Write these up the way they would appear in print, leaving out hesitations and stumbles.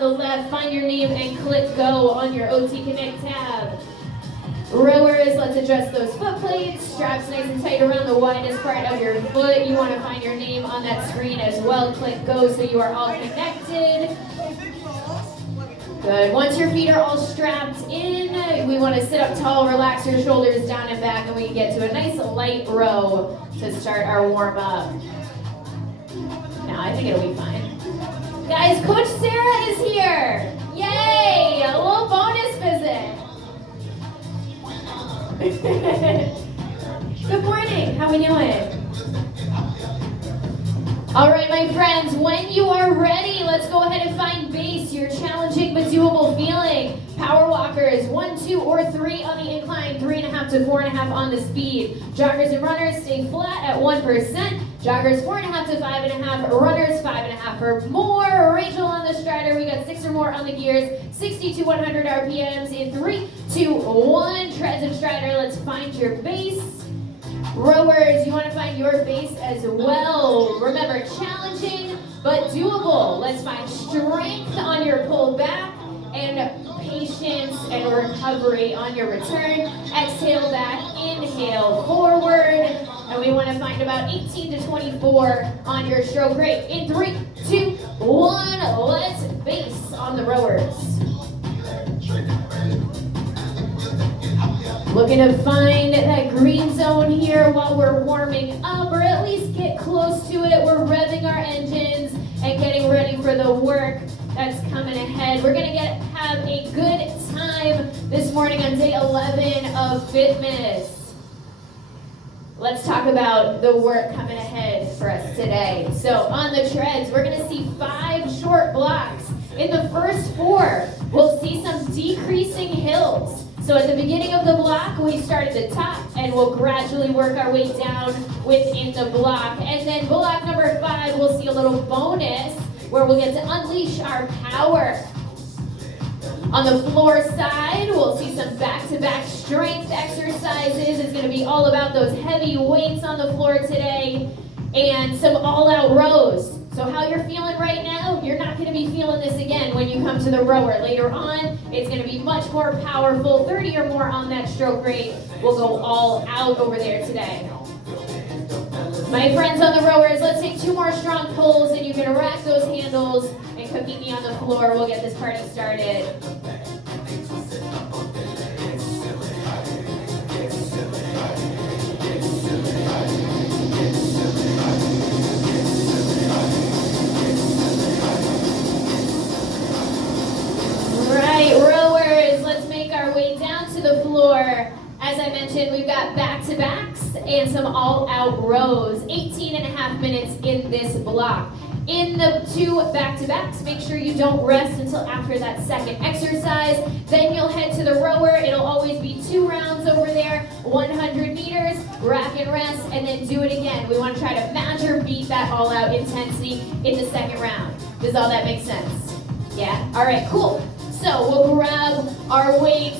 on the left, find your name and click go on your OT Connect tab. Rowers, let's adjust those foot plates. Straps nice and tight around the widest part of your foot. You want to find your name on that screen as well. Click go so you are all connected. Good. Once your feet are all strapped in, we want to sit up tall, relax your shoulders down and back, and we can get to a nice light row to start our warm-up. Now, I think it'll be fine. Guys, Coach Sarah is here. Yay! A little bonus visit. Good morning. How we doing? All right, my friends, when you are ready, let's go ahead and find base, your challenging but doable feeling. Power walkers, 1, 2, or 3 on the incline, 3.5 to 4.5 on the speed. Joggers and runners stay flat at 1%. Joggers 4.5 to 5.5, runners 5.5 or more. Rachel on the strider, we got 6 or more on the gears, 60 to 100 RPMs in 3, 2, 1. Treads and strider, let's find your base. Rowers, you want to find your base as well. Remember, challenging but doable. Let's find strength on your pull back and patience and recovery on your return. Exhale back, inhale forward. And we want to find about 18 to 24 on your stroke rate. In 3, 2, 1, let's base on the rowers. Looking to find that green zone here while we're warming up, or at least get close to it. We're revving our engines and getting ready for the work that's coming ahead. We're gonna have a good time this morning on day 11 of Fitness. Let's talk about the work coming ahead for us today. So on the treads, we're gonna see 5 short blocks. In the first 4, we'll see some decreasing hills. So at the beginning of the block, we start at the top and we'll gradually work our way down within the block. And then block number 5, we'll see a little bonus where we'll get to unleash our power. On the floor side, we'll see some back-to-back strength exercises. It's gonna be all about those heavy weights on the floor today and some all-out rows. So how you're feeling right now, you're not gonna be feeling this again when you come to the rower. Later on, it's gonna be much more powerful, 30 or more on that stroke rate. We'll go all out over there today. My friends on the rowers, let's take 2 more strong pulls and you can rack those handles and come meet me on the floor. We'll get this party started. Right, rowers, let's make our way down to the floor. As I mentioned, we've got back-to-backs and some all-out rows. 18.5 minutes in this block. In the 2 back-to-backs, make sure you don't rest until after that second exercise. Then you'll head to the rower. It'll always be 2 rounds over there, 100 meters, rack and rest, and then do it again. We want to try to match or beat that all-out intensity in the second round. Does all that make sense? Yeah? All right, cool. So we'll grab our weights,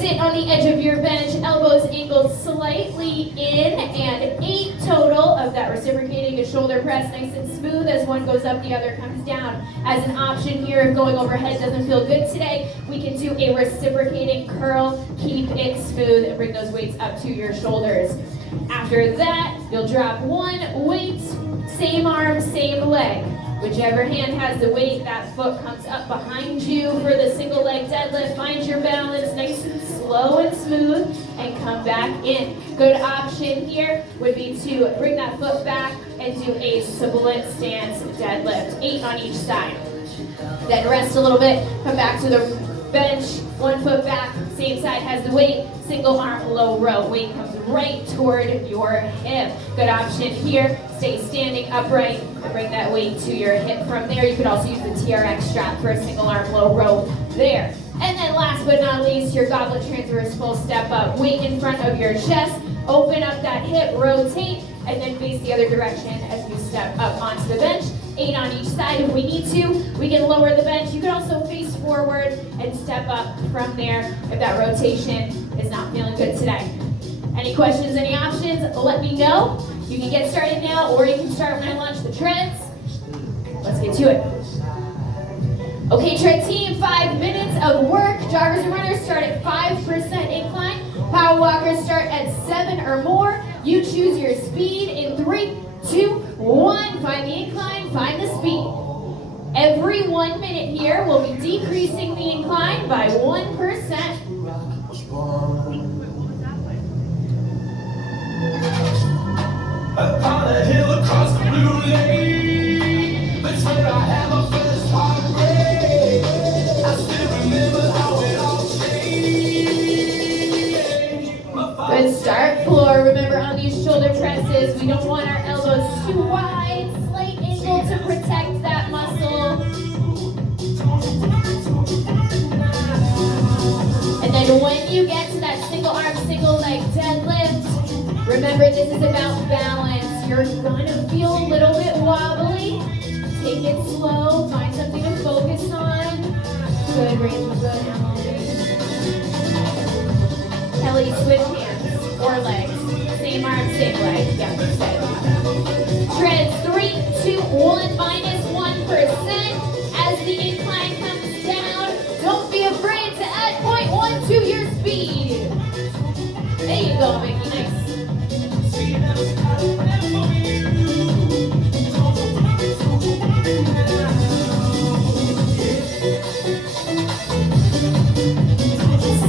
sit on the edge of your bench, elbows angled slightly in, and 8 total of that reciprocating a shoulder press, nice and smooth. As one goes up, the other comes down. As an option here, if going overhead doesn't feel good today, we can do a reciprocating curl, keep it smooth, and bring those weights up to your shoulders. After that, you'll drop 1 weight, same arm, same leg. Whichever hand has the weight, that foot comes up behind you for the single leg deadlift. Find your balance nice and slow and smooth and come back in. Good option here would be to bring that foot back and do a split stance deadlift, 8 on each side. Then rest a little bit, come back to the bench, 1 foot back, same side has the weight, single arm low row. Weight comes right toward your hip. Good option here, stay standing upright and bring that weight to your hip. From there, you could also use the TRX strap for a single arm low row there. And then last but not least, your goblet transverse full step up. Weight in front of your chest, open up that hip, rotate, and then face the other direction as you step up onto the bench. 8 on each side. If we need to, we can lower the bench. You can also face forward and step up from there if that rotation is not feeling good today. Any questions, any options, let me know. You can get started now, or you can start when I launch the treads. Let's get to it. Okay, tread team, 5 minutes of work. Joggers and runners start at 5% incline. Power walkers start at 7 or more. You choose your speed in 3, 2, 1. Find the incline, find the speed. Every 1 minute here, we'll be decreasing the incline by 1%. Upon a hill across the blue lake, that's where I had my first heartbreak. I still remember how it all changed. Good start, floor. Remember on these shoulder presses, we don't want our elbows too wide. Slight angle to protect that muscle. And then when you get to that single arm, single leg deadlift, remember this is about balance. You're gonna feel a little bit wobbly. Take it slow, find something to focus on. Good, Rachel, good, Emily. Kelly, switch hands or legs. Same arm, same leg. Yeah, good. Treads 3, 2, 1, minus 1%. As the incline comes down, don't be afraid to add 0.1 to your speed. There you go, Mickey, nice.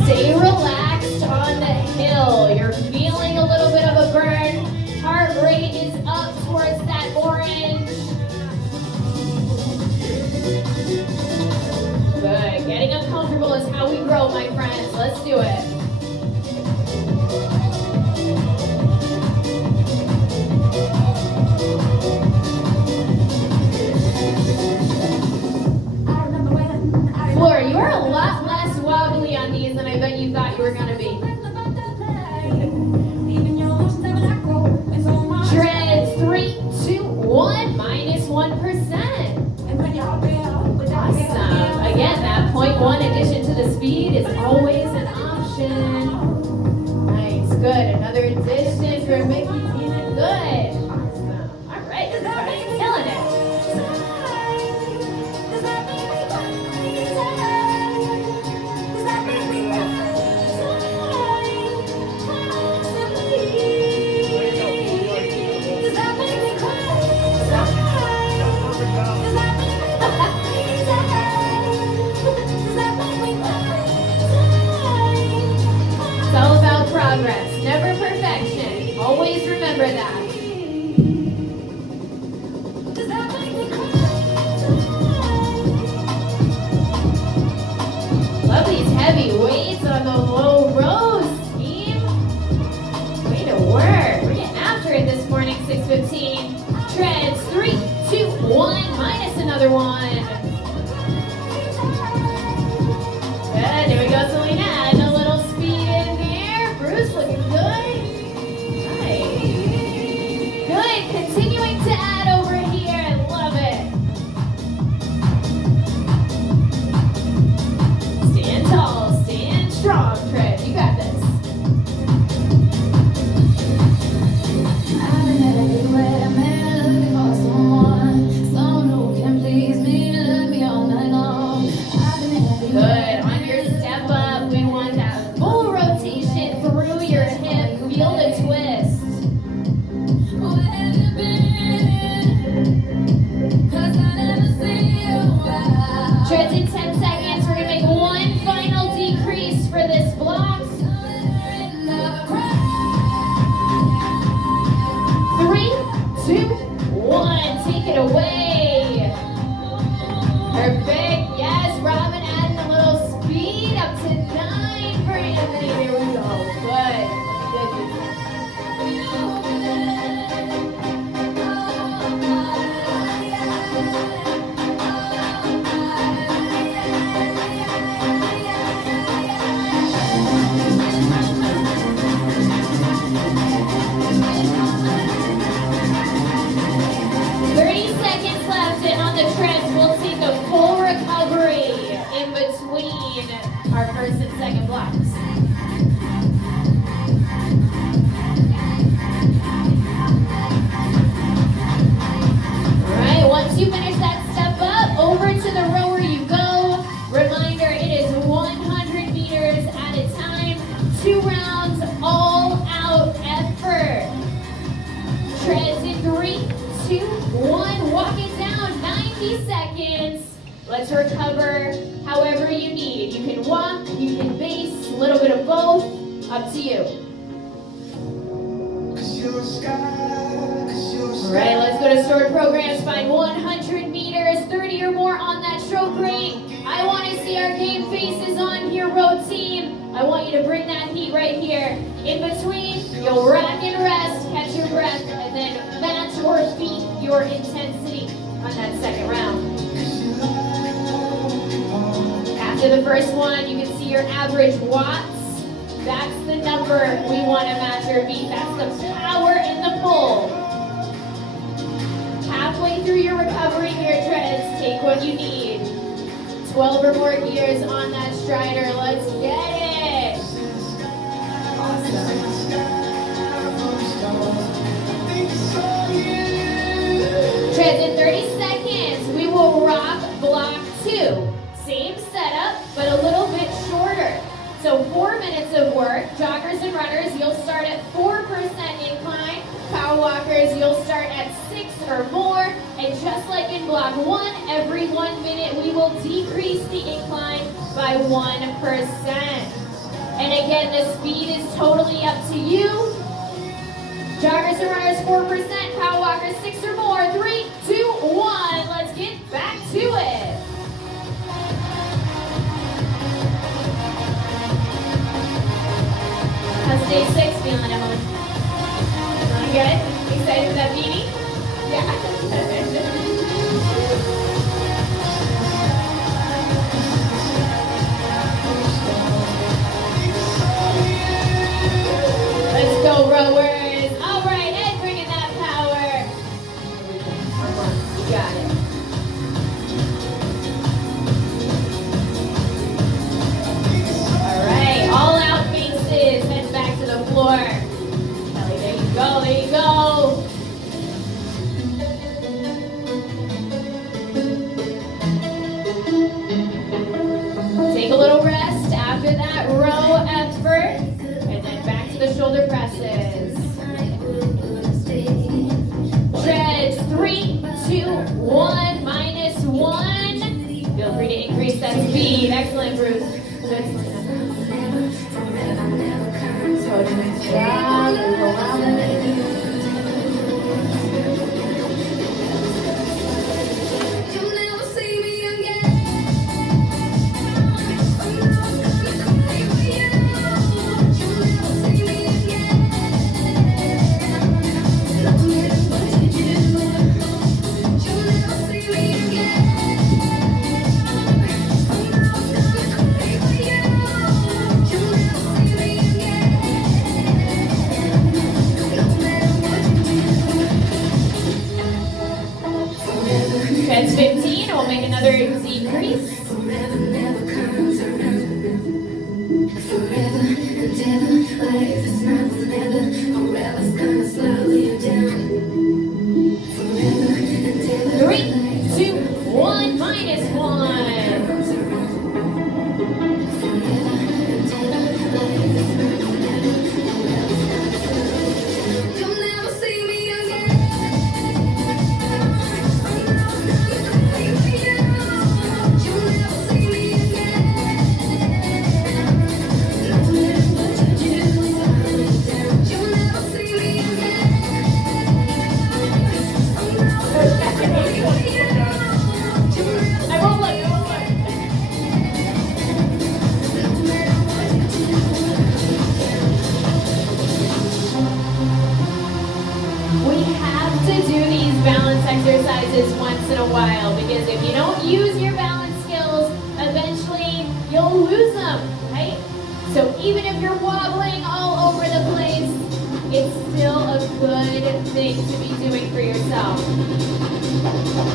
Stay relaxed on the hill. You're feeling a little bit of a burn. Heart rate is up towards that orange. Good. Getting uncomfortable is how we grow, my friends. Let's do it. Floor, you are a lot less wobbly on these than I bet you thought you were going to be. Tread 3, 2, 1, minus 1%. Awesome. Again, that 0.1 addition to the speed is always an option. Nice, good. Another addition for Mickey, Tina, good. Awesome. All right, everybody, killing it. It's all about progress, never perfection. Always remember that. Love these heavy weights on the low rows, team. Way to work. We're getting after it this morning, 6:15. Treads 3, 2, 1, minus another one. Good, there we go, Selena. Adding a little speed in there. Bruce looking good. Nice. Good, continuing to add over here. I love it. Stand tall, stand strong, Tread. You got this. Good. On your step up, we want that full rotation through your hip. Feel the twist. Treads in 10 seconds. We're going to make one final decrease for this block. 3, 2, 1. Take it away. Perfect. Yes, Robin adding a little speed up to 9 for Anthony. There we go. Good. Good. Our first and second blocks. All right, once you finish that step up, over to the rower you go. 30 seconds. Let's recover however you need. You can walk, you can base, a little bit of both. Up to you. All right, let's go to stored programs. Find 100 meters, 30 or more on that stroke rate. I want to see our game faces on here, road team. I want you to bring that heat right here. In between, you'll rack and rest, catch your breath, and then match or beat your intensity on that second round. After the first one, you can see your average watts. That's the number we want to match or beat. That's the power in the pull. Halfway through your recovery here, treads, take what you need. 12 or more gears on that strider. Let's get it. Awesome. Treads in 30 seconds. We will rock block 2. Same setup, but a little bit shorter. So 4 minutes of work. Joggers and runners, you'll start at 4% incline. Power walkers, you'll start at 6 or more. And just like in block 1, every 1 minute we will decrease the incline by 1%. And again, the speed is totally up to you. Joggers and runners, 4%. Power walkers, 6 or more. 3, 2, 1. Let's get back to it. How's day 6 feeling, Emily? Feeling good? Excited for that beanie? Yeah. Let's go, rowers. All right, Ed, bring in that power. You got it. All right, all out faces. Head back to the floor. Kelly, there you go, there you go. Take a little rest after that row effort. And then back to the shoulder presses. Treads, 3, 2, 1, -1. Feel free to increase that speed. Excellent, Bruce. Good. Nice job. Move around it. Treads 15, we'll make another decrease. Three, 2, 1, -1. I won't let you. We have to do these balance exercises once in a while because if you don't use your balance skills, eventually you'll lose them, right? So even if you're wobbling all over the place, it's still a good thing to be doing for yourself.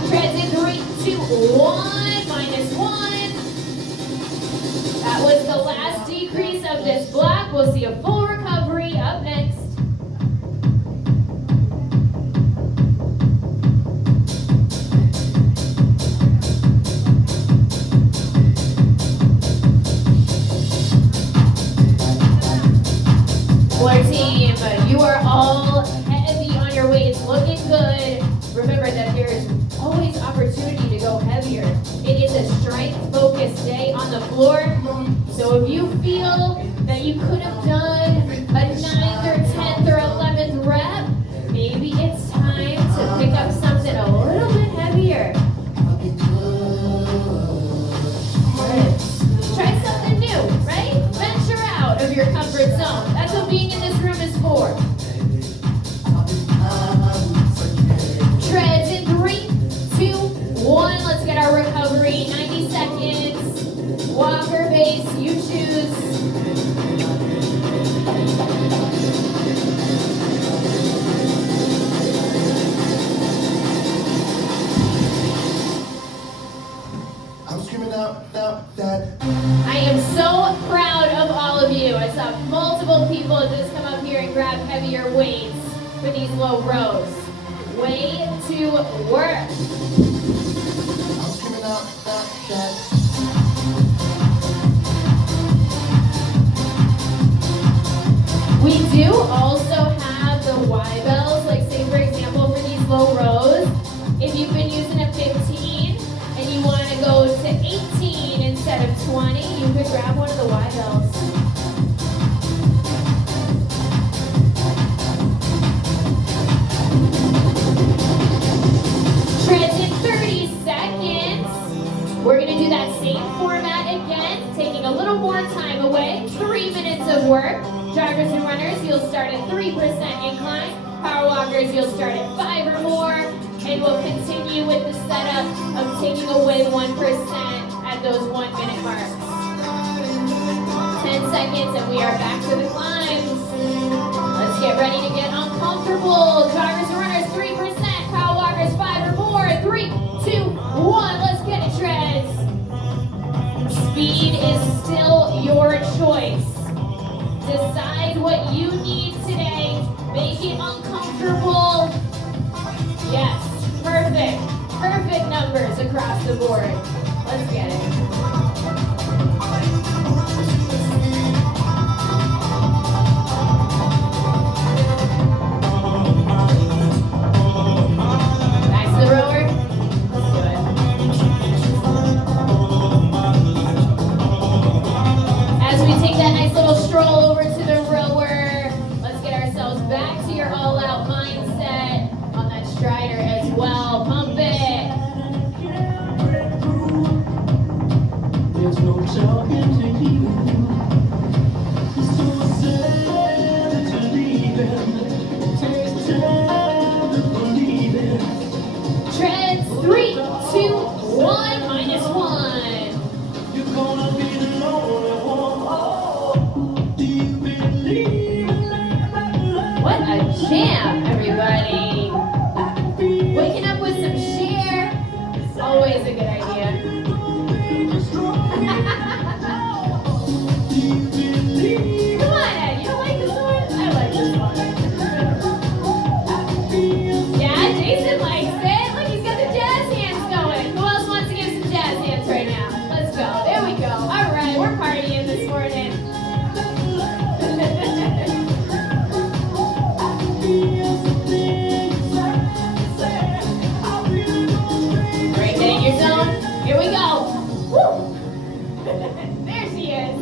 Treads in 3, 2, 1, -1. That was the last decrease of this block. We'll see a full recovery up next. Floor team, you are all heavy on your weights, looking good. Remember that there is always opportunity to go a strength-focused day on the floor. So if you feel that you could have done a 9th or 10th or 11th rep, maybe it's time to pick up something a little bit heavier. Try something new, right? Venture out of your comfort zone. That's what being in this room is for. Treads in 3, 2, 1. Let's get our recovery. 90 seconds. Walker base, you choose. I'm screaming out that. I am so proud of all of you. I saw multiple people just come up here and grab heavier weights for these low rows. Way to work. I'm screaming out that. We do also have the Y bells, like say for example for these low rows, if you've been using a 15 and you want to go to 18 instead of 20, you could grab one of the Y bells. Treads in 30 seconds. We're going to do that same format again, taking a little more time away. 3 minutes of work. Joggers and runners, you'll start at 3% incline. Power walkers, you'll start at 5 or more. And we'll continue with the setup of taking away 1% at those 1 minute marks. 10 seconds and we are back to the climbs. Let's get ready to get uncomfortable. Joggers and runners, 3%. Power walkers, 5 or more. 3, 2, 1. Let's get it, treads. Speed is still your choice. Decide what you need today. Make it uncomfortable. Yes, perfect. Perfect numbers across the board. Let's get it. Back to the rower. Let's do it. As we take that nice little stroll over to the rower, let's get ourselves back to your all-out mindset on that strider as well. Pump it. There's no talking to you. So sad to leave him. It takes time to believe it. Treads, 3, 2, 1, -1. You're gonna be the lonely one. Oh, do you believe in love? What a jam, everybody. Waking up with some share, always a good idea. Come on, Ed, you don't like this one? I like this one. Yeah, Jason likes it. Look, he's got the jazz hands going. Who else wants to give some jazz hands right now? Let's go. There we go. All right, we're partying this morning. Right, get in your zone. Here we go. Woo! There she is.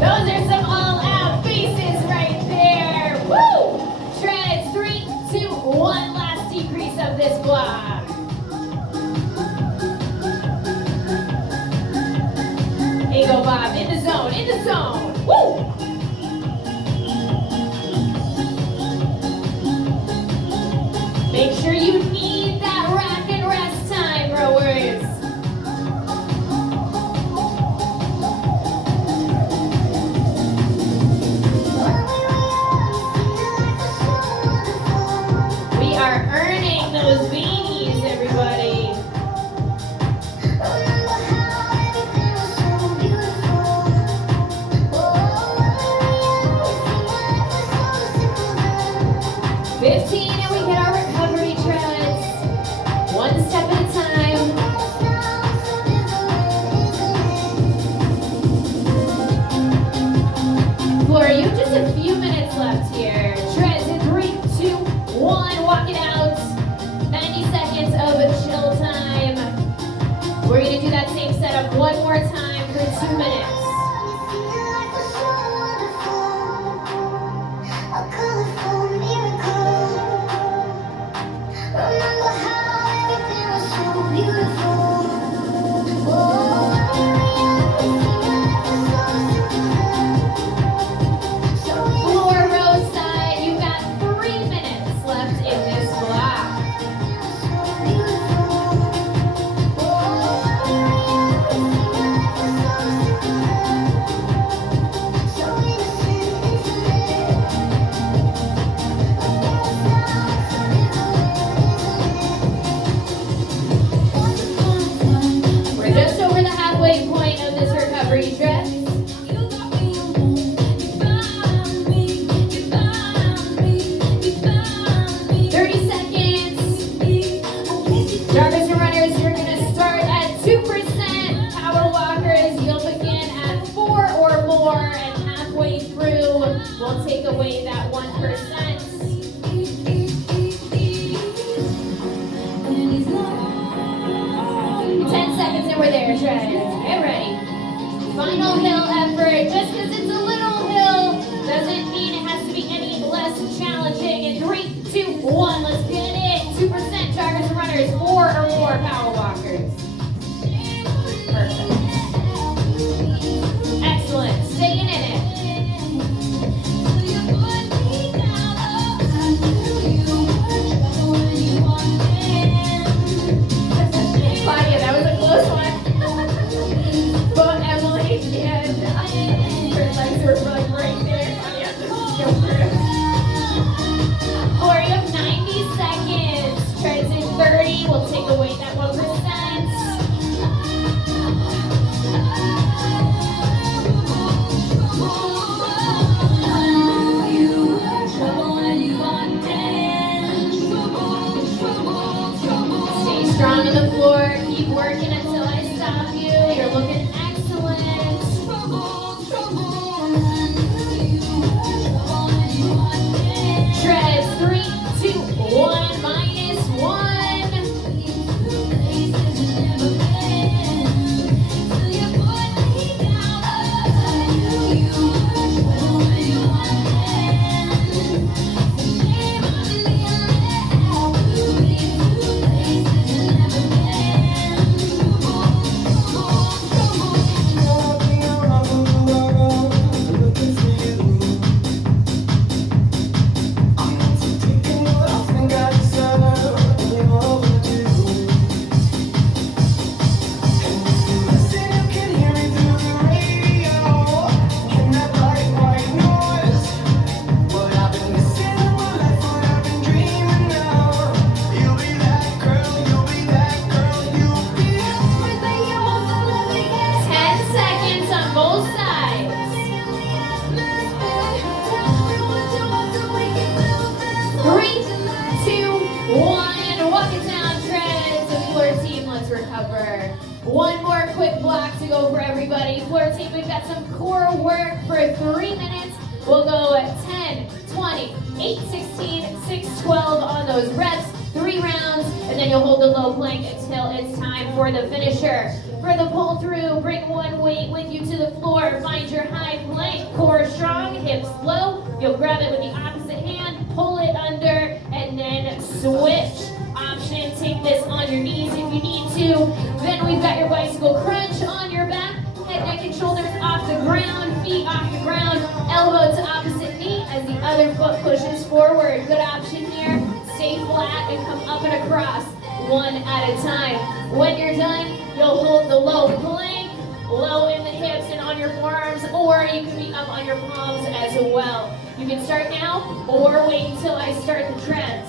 Those are some all-out faces right there. Woo! Treads, 3, 2, 1. Last decrease of this block. Here you go, Bob. In the zone. In the zone. Woo! Make sure you need that rack and rest time, rowers. We are earning those beanies, everybody. 15 and we get our recovery treads. One step at a time. Flora, you have just a few minutes left here. Treads in 3, 2, 1. more power walkers. Perfect. Excellent. Staying in it. Claudia, that was a close one. Both Emily and her legs were like right there. Claudia, just go through. Or you have 90 seconds. Try to do 30. We'll take away that 1%. Stay strong on the floor. Keep working until I stop you. You're looking excellent. Treads. 3, 2, 1. -1. One more quick block to go for everybody. Floor team, we've got some core work for 3 minutes. We'll go at 10, 20, 8, 16, 6, 12 on those reps, 3 rounds, and then you'll hold the low plank until it's time for the finisher. For the pull through, bring one weight with you to the floor. Find your high plank, core strong, hips low. You'll grab it with the opposite hand, pull it under, and then switch. Option, take this on your knees if you need to. Then we've got your bicycle crunch on your back. Head, neck, and shoulders off the ground. Feet off the ground. Elbow to opposite knee as the other foot pushes forward. Good option here. Stay flat and come up and across one at a time. When you're done, you'll hold the low plank, low in the hips and on your forearms, or you can be up on your palms as well. You can start now or wait until I start the treads.